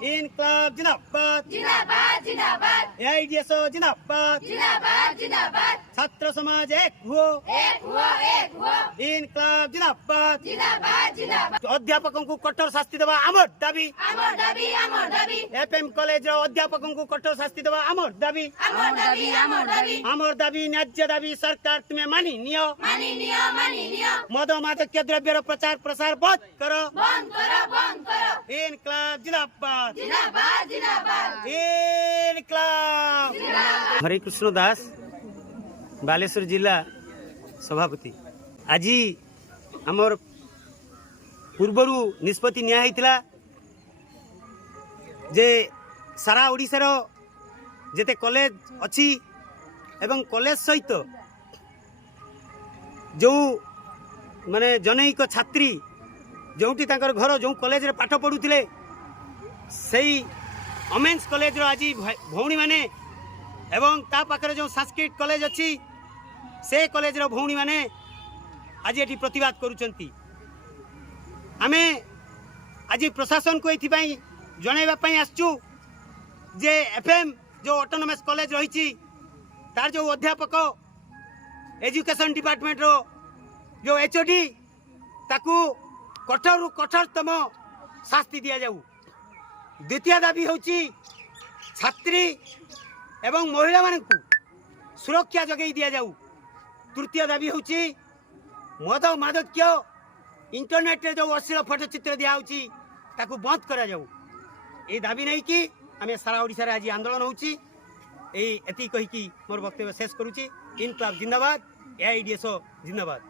इनकलाब जिंदाबाद जिंदाबाद जिंदाबाद एआईडीएसओ जिंदाबाद जिंदाबाद जिंदाबाद छात्र समाज एक हुओ एक हुआ इनकलाब जिंदाबाद जिंदाबाद जिंदाबाद अध्यापकों को कठोर शास्ति देवा आमर दाबी अमर दाबी एफएम कॉलेज अध्यापकों को कठोर शास्ति देवा आमर दाबी आमर दाबी न्याज्य दाबी सरकार तुम्हें मानी नियो मद मादक द्रव्य प्रचार प्रसार बंद करो इनकलाब जिंदाबाद जिंदाबाद जिंदाबाद इनकलाब हरे कृष्ण दास बालेश्वर जिला सभापति आज आमर पूर्वरु निष्पत्ति निया हैतिला जे सारा ओडिशार जेते कॉलेज अच्छी एवं कॉलेज सहित जो माने जनैक छात्री जोटी तांकर घर जो कॉलेज रे पाठ पढ़ुथिले सेही ओमेन्स कॉलेज रो आज भौणी माने एवं ता पाखरे जो संस्कृत कॉलेज अच्छी से कॉलेज रो भौणी माने आज एटी प्रतिवाद करूचंती आमे आज प्रशासन को एथिपाई जणाइबा पई आसचू जे एफएम जो ऑटोनोमस कॉलेज रही तार जो अध्यापक एजुकेशन डिपार्टमेंट रो जो एचओडी ताकू कठोर कठोरतम शास्ति दिया जाऊ। द्वितीय दाबी होची छात्री एवं महिला मानकू सुरक्षा जगै दिया जाऊ। तृतीय दाबी होची मद मादक्य इंटरनेट रे जो अश्लील फोटोचित्र दिया होची ताकू बंद करा जाऊ। ए दाबी नहीं कि आमे सारा ओडिसा रे आज आंदोलन होची एती कहि कि मोर वक्तव्य शेष करूची। इनकलाब जिंदाबाद एआईडीएसओ जिंदाबाद।